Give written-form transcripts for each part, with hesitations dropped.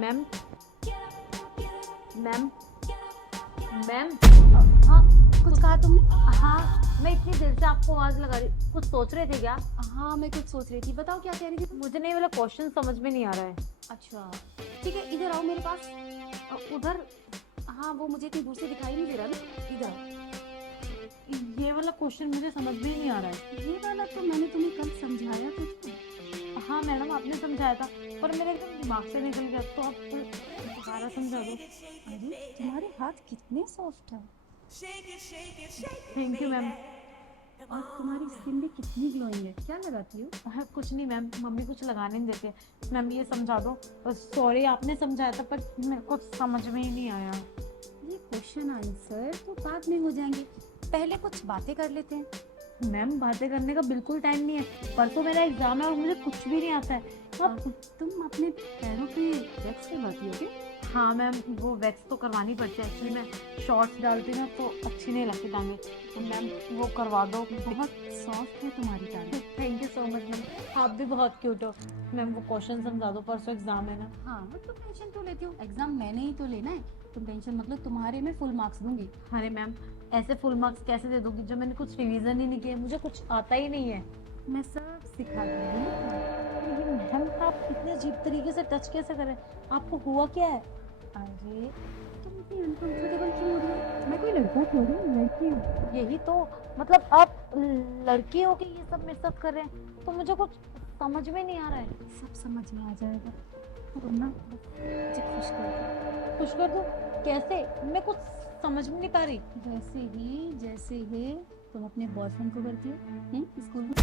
Ma'am ma'am ma'am हाँ, कुछ कहा तुमने? हाँ, मैं इतनी देर से आपको आवाज लगा रही, कुछ सोच रहे थे क्या? हाँ, मैं कुछ सोच रही थी। बताओ क्या कह रही थी तुम? मुझे नहीं वाला क्वेश्चन समझ में नहीं आ रहा है। अच्छा, ठीक है, इधर आओ मेरे पास। उधर हाँ, वो मुझे इतनी दूर से दिखाई नहीं दे रहा ना, इधर आओ। ये वाला क्वेश्चन मुझे समझ में ही नहीं आ रहा है। ये वाला तो मैंने तुम्हें कल समझाया था। हाँ मैडम, आपने समझाया था पर मेरे एकदम दिमाग से निकल गया, तो आप दोबारा समझा दो। अरे तुम्हारे हाथ कितने सॉफ्ट है थैंक यू मैम। और तुम्हारी स्किन भी कितनी ग्लोइंग है। क्या लगाती हो? हाँ, कुछ नहीं मैम, मम्मी कुछ लगाने नहीं देते। मैम ये समझा दो। सॉरी, आपने समझाया था पर मेरे को समझ में ही नहीं आया। ये क्वेश्चन आंसर तो बाद में हो जाएंगे, पहले कुछ बातें कर लेते हैं। मैम बातें करने का बिल्कुल टाइम नहीं है, परसों मेरा एग्जाम है और मुझे कुछ भी नहीं आता है। आप तुम अपने पैरों पे वैक्स करवाती हो क्या? हाँ मैम, वो वैक्स तो करवानी पड़ती है। एक्चुअली मैं शॉर्ट्स डालती हूँ ना तो अच्छी नहीं लगती टांगे, तो मैम वो करवा दो। बहुत सॉफ्ट है तुम्हारी टांगे। Thank you so much ma'am, आप भी बहुत क्यूट हो। मैम वो क्वेश्चन समझा दो, परसों एग्जाम है ना। हाँ, तुम टेंशन क्यों लेती हो? एग्जाम मैंने ही तो लेना है। तुम टेंशन मत लो, तुम्हारे में फुल मार्क्स दूंगी। अरे मैम, ऐसे फुल मार्क्स कैसे दे दोगी जब मैंने कुछ रिवीजन ही नहीं किया, मुझे कुछ आता ही नहीं है। मैं सब सिखा दूंगी। लेकिन मैम आप इतने अजीब तरीके से टच कैसे करें, आपको हुआ क्या है? अरे तुम इतनी अनकंफर्टेबल क्यों हो रही हो? मैं कोई लड़का थोड़ी हूँ, लड़की हूँ। यही तो मतलब, आप लड़की हो के ये सब मेरे साथ कर रहे हैं, तो मुझे कुछ समझ में नहीं आ रहा है। सब समझ में आ जाएगा। तुम ना मुझे खुश कर दो। खुश कर दो? कैसे? मैं कुछ समझ में नहीं पा रही। जैसे ही तुम अपने बॉयफ्रेंड को करती हो स्कूल में।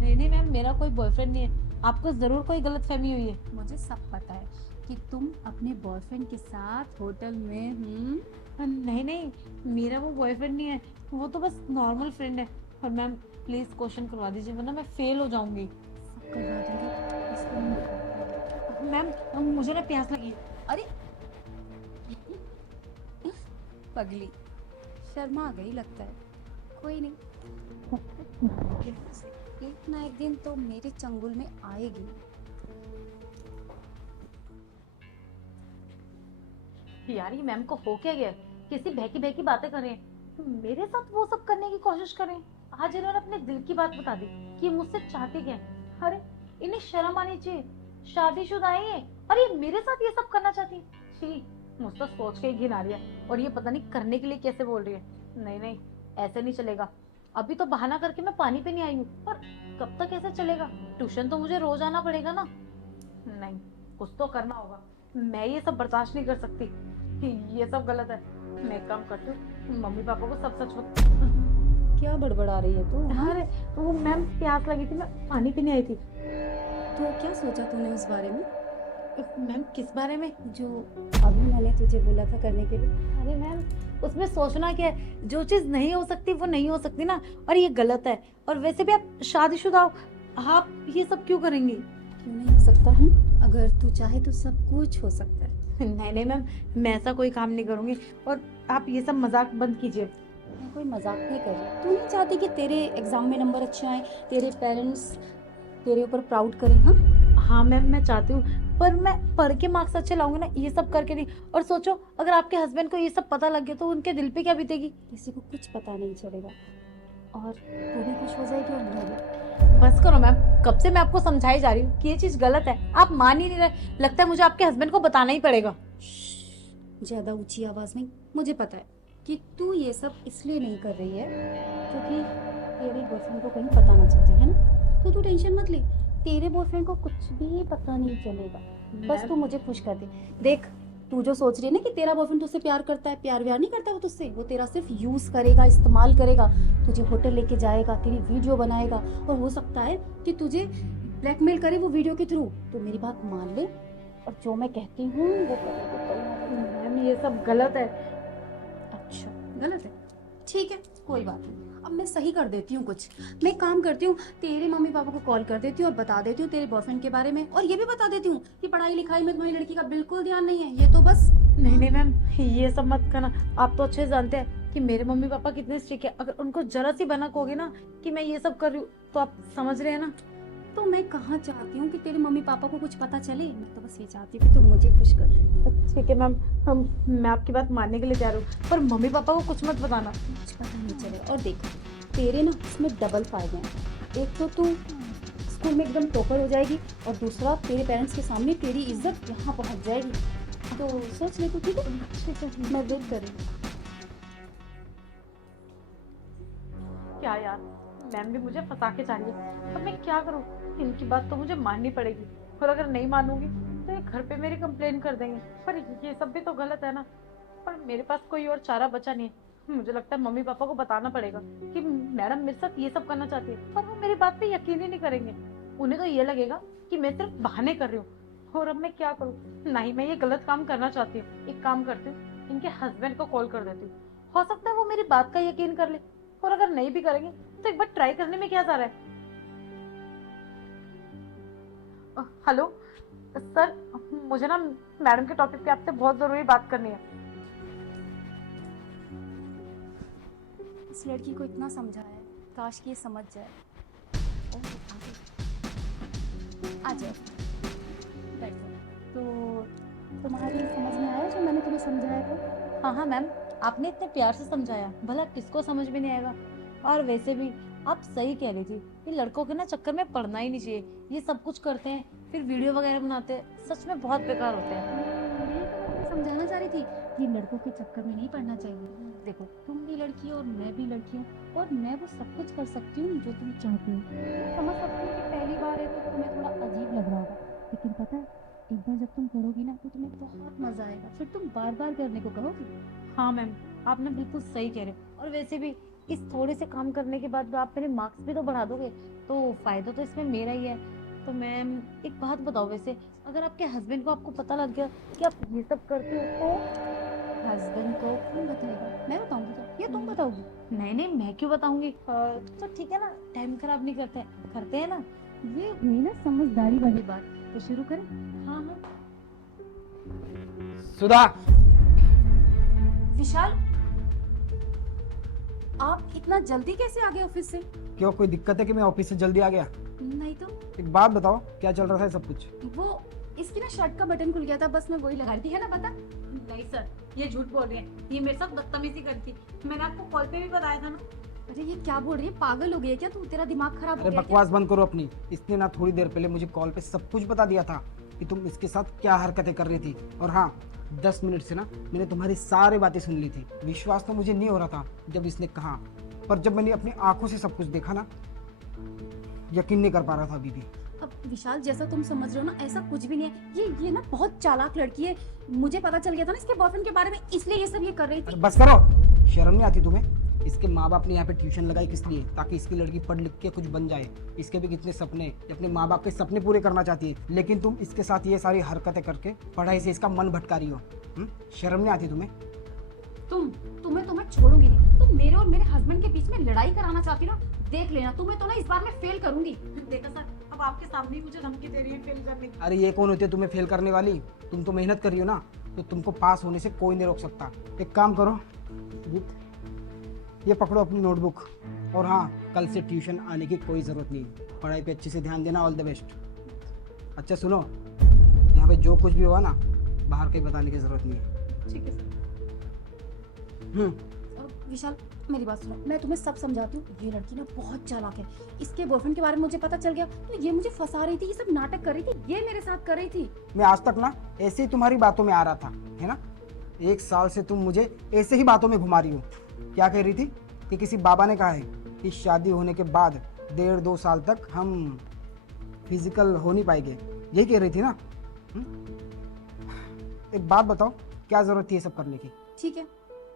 नहीं नहीं मैम, मेरा कोई बॉयफ्रेंड नहीं है, आपको जरूर कोई गलतफहमी हुई है। मुझे सब पता है कि तुम अपने बॉयफ्रेंड के साथ होटल में नहीं नहीं, मेरा वो बॉयफ्रेंड नहीं है, वो तो बस नॉर्मल फ्रेंड है। और मैम प्लीज क्वेश्चन करवा दीजिए वरना मैं फेल हो जाऊंगी। सब करवा दूंगी। इसको नहीं बताऊंगी। मैम मुझे ना प्यास लगी है। अरे पगली, शर्मा गई लगता है। कोई नहीं, एक ना एक दिन तो मेरे चंगुल में आएगी। यार ये मैम को हो क्या गया, किसी बहकी बहकी बातें कर रहे हैं, मेरे साथ वो सब करने की कोशिश कर रहे हैं। आज इन्होंने अपने दिल की बात बता दी कि मुझसे चाहती क्या है। अरे इन्हें शर्म आनी चाहिए, शादीशुदा है ये और ये मेरे साथ ये सब करना चाहती है। छी, मुझे तो सोच के ही घिन आ रही है। और ये पता नहीं करने के लिए कैसे बोल रही है। नहीं नहीं, ऐसे नहीं चलेगा। अभी तो बहाना करके मैं पानी पे नहीं आई हूँ, पर कब तक ऐसे चलेगा? ट्यूशन तो मुझे रोज आना पड़ेगा ना। नहीं, कुछ तो करना होगा। मैं ये सब बर्दाश्त नहीं कर सकती, ये सब गलत है। मैं एक काम करती हूँ, मम्मी पापा को सब सच बता। क्या बड़बड़ा रही है तू? अरे वो मैम प्यास लगी थी, मैं पानी पीने आई थी। तो क्या सोचा तूने उस बारे में मैम किस बारे में? जो अभी मैंने तुझे बोला था करने के लिए? अरे मैम उसमें सोचना क्या है, जो चीज नहीं हो सकती वो नहीं हो सकती ना, और ये गलत है। और वैसे भी आप शादीशुदा हो, आप ये सब क्यों करेंगी? क्यों नहीं हो सकता है? अगर तू चाहे तो सब कुछ हो सकता है। नहीं नहीं मैम, मैं ऐसा कोई काम नहीं करूंगी। और आप ये सब मजाक बंद कीजिए। मैं कोई मजाक नहीं कर रही। तू नहीं चाहती कि तेरे एग्जाम में नंबर अच्छे आए, तेरे पेरेंट्स तेरे ऊपर प्राउड करें? हाँ मैम मैं चाहती हूँ, पर मैं पढ़ के मार्क्स अच्छे लाऊंगी ना, ये सब करके नहीं। और सोचो अगर आपके हस्बैंड को ये सब पता लग गया तो उनके दिल पे क्या बीतेगी? किसी को कुछ पता नहीं चलेगा और तू भी खुश हो जाएगी और मैं भी। बस करो मैम, कब से मैं आपको समझाई जा रही हूँ कि ये चीज गलत है, आप मान ही नहीं रहे। लगता है मुझे आपके हस्बैंड को बताना ही पड़ेगा। ज्यादा ऊंची आवाज में। मुझे पता है कि तू ये सब इसलिए नहीं कर रही है क्योंकि तेरे बॉयफ्रेंड को कहीं पता ना चल जाए, है ना? तो तू टेंशन मत ले, तेरे बॉयफ्रेंड को कुछ भी पता नहीं चलेगा। बस तू मुझे खुश कर दे। देख, तू जो सोच रही है ना कि तेरा बॉयफ्रेंड तुझसे प्यार करता है, प्यार व्यार नहीं करता है वो तुझसे। वो तेरा सिर्फ यूज करेगा, इस्तेमाल करेगा, तुझे होटल लेके जाएगा, तेरी वीडियो बनाएगा, और हो सकता है कि तुझे ब्लैकमेल करे वो वीडियो के थ्रू। तो मेरी बात मान ले और जो मैं कहती हूँ वो कर। मैम ये सब गलत है। अच्छा गलत है, ठीक है, कोई बात नहीं। अब मैं सही कर देती हूँ कुछ। मैं एक काम करती हूँ, तेरे मम्मी पापा को कॉल कर देती हूँ और बता देती हूँ तेरे बॉयफ्रेंड के बारे में, और ये भी बता देती हूँ कि पढ़ाई लिखाई में तुम्हारी लड़की का बिल्कुल ध्यान नहीं है। ये तो बस नहीं नहीं मैम, ये सब मत करना। आप तो अच्छे से जानते हैं कि मेरे मम्मी पापा कितने स्ट्रिक्ट है। अगर उनको जरा सी भनक होगी ना कि मैं ये सब कर रही हूँ तो आप समझ रहे हैं ना। तो मैं कहाँ चाहती हूँ कि तेरे मम्मी पापा को कुछ पता चले। मैं तो बस ये चाहती हूँ कि तू मुझे खुश कर दे। ठीक है मैम, हम मैं आपकी बात मानने के लिए तैयार हूँ, पर मम्मी पापा को कुछ मत बताना। कुछ पता नहीं चलेगा। और देख, तेरे ना इसमें डबल फायदे हैं। एक तो तू स्कूल में एकदम टॉपर हो जाएगी, और दूसरा तेरे पेरेंट्स के सामने तेरी इज्जत यहाँ पहुँच जाएगी। तो सोच ले तू, ठीक है? ठीक है। मैं वेट कर रही हूँ। क्या यार, मैम भी मुझे फंसा के जा रही है, अब मैं क्या करूँ? इनकी बात तो मुझे माननी पड़ेगी, और अगर नहीं मानूंगी तो ये घर पे मेरी कंप्लेन कर देंगे। पर ये सब भी तो गलत है ना। पर मेरे पास कोई और चारा बचा नहीं है। मुझे लगता है मम्मी पापा को बताना पड़ेगा कि मैडम मेरे साथ ये सब करना चाहती है, पर वो मेरी बात पे यकीन ही नहीं करेंगे। उन्हें तो ये लगेगा कि मैं सिर्फ बहाने कर रही हूँ। और अब मैं क्या करूँ? नहीं, मैं ये गलत काम करना चाहती हूँ। एक काम करती हूँ, इनके हस्बैंड को कॉल कर देती हूँ। हो सकता है वो मेरी बात का यकीन कर ले, और अगर नहीं भी करेंगे तो एक बार ट्राई करने में क्या जा रहा है। हेलो सर, मुझे ना मैडम के टॉपिक पे आपसे बहुत जरूरी बात करनी है। इस लड़की को इतना समझाया है, काश कि ये समझ जाए। आ जाओ, बैठो। तो तुम्हारी समझ में आया जो मैंने तुम्हें समझाया था? हाँ हाँ मैम, आपने इतने प्यार से समझाया, भला किसको समझ में नहीं आएगा। और वैसे भी आप सही कह रही थी, ये लड़कों के ना चक्कर में पड़ना ही नहीं चाहिए। ये सब कुछ करते हैं, फिर वीडियो वगैरह बनाते हैं, सच में बहुत बेकार होते हैं। मैं समझाना चाह रही थी कि लड़कों के चक्कर में नहीं पड़ना चाहिए। देखो, तुम भी लड़की हो और मैं भी लड़की हूँ, और मैं वो सब कुछ कर सकती हूँ जो तुम चाहती हो। मैं समझ सकती हूँ कि पहली बार है तो तुम्हें थोड़ा अजीब लग रहा होगा, लेकिन पता है, एक बार जब तुम करोगी ना तो तुम्हें बहुत मजा आएगा, फिर तुम बार बार करने को कहोगी। हाँ मैम, आपने बिल्कुल सही कह रहे हो। और वैसे भी इस थोड़े से काम करने के बाद आप मेरे मार्क्स भी तो बढ़ा दोगे, तो फायदा तो इसमें मेरा ही है। तो मैम एक बात बताओ, वैसे अगर आपके हस्बैंड को आपको पता लग गया कि आप ये सब करते हो तो? हस्बैंड को कौन बताएगा? मैं बताऊंगी क्या, या तुम बताओगी? नहीं नहीं, मैं क्यों बताऊंगी। तो ठीक है ना, टाइम खराब नहीं करते हैं ना। ये हुई ना समझदारी वाली बात। तो शुरू करें? हाँ हाँ। सुधा, विशाल, आप इतना जल्दी कैसे आ गए ऑफिस से? क्यों कोई दिक्कत है कि मैं ऑफिस से जल्दी आ गया? नहीं तो। एक बात बताओ, क्या चल रहा था सब कुछ? वो इसकी ना शर्ट का बटन खुल गया था, बस मैं वही लगा रही थी, है ना पता? नहीं सर, ये झूठ बोल रही है। ये मेरे साथ बदतमीजी करती। मैंने आपको कॉल पे भी बताया था ना। अरे ये क्या बोल रही है? पागल हो गई है क्या तू? तेरा दिमाग खराब हो अरे गया बकवास बंद करो अपनी। इसने ना थोड़ी देर पहले मुझे कॉल पे सब कुछ बता दिया था कि तुम इसके साथ क्या हरकतें कर रही थी। और हाँ, 10 मिनट से ना मैंने तुम्हारी सारी बातें सुन ली थी। विश्वास तो मुझे नहीं हो रहा था जब इसने कहा, पर जब मैंने अपनी आंखों से सब कुछ देखा ना, यकीन नहीं कर पा रहा था अभी भी। अब विशाल, जैसा तुम समझ रहे हो ना, ऐसा कुछ भी नहीं है। ये ना बहुत चालाक लड़की है। मुझे पता चल गया था ना इसके बॉयफ्रेंड के बारे में, इसलिए ये सब ये कर रही अरे थी। बस करो, शर्म नहीं आती तुम्हें? इसके माँ बाप ने यहाँ पे ट्यूशन लगाई किस लिए? ताकि इसकी लड़की पढ़ लिख के कुछ बन जाए। इसके भी कितने सपने, ये अपने माँ बाप के सपने पूरे करना चाहती है, लेकिन तुम इसके साथ ये सारी हरकतें करके पढ़ाई से इसका मन भटका रही हो। शर्म नहीं आती तुम्हें? तुम्हें तो मैं छोड़ूंगी नहीं। तुम मेरे और मेरे हस्बैंड के बीच में लड़ाई कराना चाहती हो ना, देख लेना, तुम्हें तो ना इस बार मैं फेल करूंगी। देखा सर, अब आपके सामने ही मुझे धमकी दे रही है फेल करने की। अरे ये कौन होती है तुम्हें फेल करने वाली? तुम तो मेहनत कर रही हो ना, तो तुमको पास होने से कोई नहीं रोक सकता। एक काम करो, ये पकड़ो अपनी नोटबुक, और हाँ, कल से ट्यूशन आने की कोई ज़रूरत नहीं। पढ़ाई पे अच्छे से ध्यान देना। All the best. अच्छा सुनो, यहाँ पे जो कुछ भी हुआ ना, बाहर कहीं बताने की ज़रूरत नहीं है। ठीक है सर। विशाल, मेरी बात सुनो, मैं तुम्हें सब समझाती हूँ। ये लड़की ना बहुत चालाक है। इसके बॉयफ्रेंड के बारे में मुझे पता चल गया तो ये मुझे फंसा रही थी, ये सब नाटक कर रही थी, ये मेरे साथ कर रही थी। मैं आज तक ना ऐसे ही तुम्हारी बातों में आ रहा था, है ना? 1 साल से तुम मुझे ऐसे ही बातों में घुमा रही हो। क्या कह रही थी कि किसी बाबा ने कहा है कि शादी होने के बाद 1.5-2 साल तक हम फिजिकल हो नहीं पाएंगे, यही कह रही थी ना? एक बात बताओ, क्या जरूरत थी ये सब करने की? ठीक है,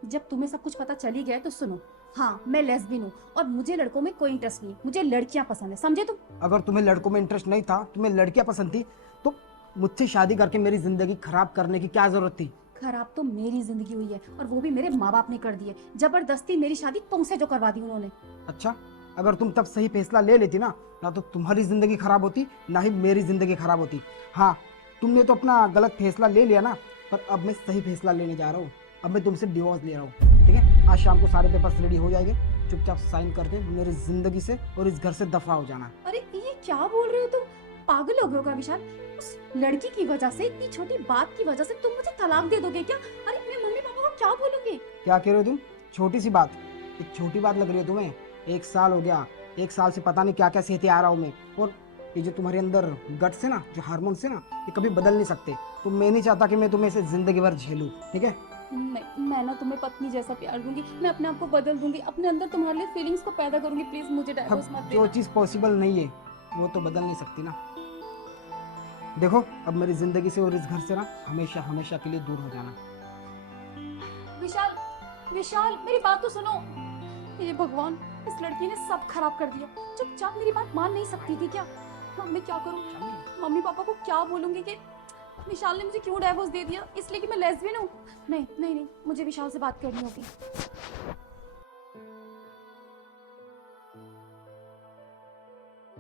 जब तुम्हें सब कुछ पता चल ही गया तो सुनो। हाँ, मैं लेस्बियन हूँ और मुझे लड़कों में कोई इंटरेस्ट नहीं, मुझे लड़कियां पसंद है, समझे तुम? अगर तुम्हें लड़कों में इंटरेस्ट नहीं था, तुम्हें लड़कियां पसंद थी, तो मुझसे शादी करके मेरी जिंदगी खराब करने की क्या जरूरत थी? खराब तो मेरी जिंदगी हुई है, और वो भी मेरे माँ बाप ने कर दी है। जबरदस्ती मेरी शादी तुमसे जो करवा दी उन्होंने। अच्छा, अगर तुम तब सही फैसला ले लेती ना तो तुम्हारी जिंदगी खराब होती, ना ही मेरी जिंदगी खराब होती। हाँ, तुमने तो अपना गलत फैसला ले लिया ना, पर अब मैं सही फैसला लेने जा रहा हूँ। अब मैं तुमसे डिवोर्स ले रहा हूँ, ठीक है? आज शाम को सारे पेपर्स रेडी हो जाएंगे, चुपचाप साइन कर दे मेरी जिंदगी से और इस घर से दफा हो जाना। अरे ये क्या बोल रहे हो तुम? पागल हो गए हो क्या विशाल? उस लड़की की वजह से, इतनी छोटी बात की वजह से तुम मुझे तलाक दे दोगे क्या? अरे मैं मम्मी पापा को क्या बोलूंगी? क्या कह रहे हो तुम? छोटी सी बात, एक छोटी बात लग रही है तुम्हें? 1 साल हो गया, 1 साल से पता नहीं क्या क्या सहते आ रहा हूँ मैं। और ये जो तुम्हारे अंदर गट्स है ना, जो हार्मोन्स है ना, ये कभी बदल नहीं सकते। तो मैं नहीं चाहता कि मैं तुम्हें ऐसे जिंदगी भर झेलूं, ठीक है? मैं ना तुम्हें पत्नी जैसा प्यार दूंगी, मैं अपने आप को बदल दूंगी, अपने अंदर तुम्हारे लिए फीलिंग्स को पैदा करूंगी। प्लीज मुझे डाइवोर्स मत अब देना। जो चीज़ पॉसिबल नहीं है वो तो बदल नहीं सकती ना। देखो, अब मेरी जिंदगी से और इस घर से ना हमेशा हमेशा के लिए दूर हो जाना। विशाल, विशाल मेरी बात तो सुनो। ये भगवान, इस लड़की ने सब खराब कर दिया। चुपचाप मेरी बात मान नहीं सकती थी क्या? अब मैं क्या करूं? मम्मी पापा को क्या बोलूंगी कि विशाल ने मुझे क्यों डाइवोर्स दे दिया, इसलिए कि मैं लेस्बियन हूँ? नहीं नहीं नहीं, मुझे विशाल से बात करनी होगी।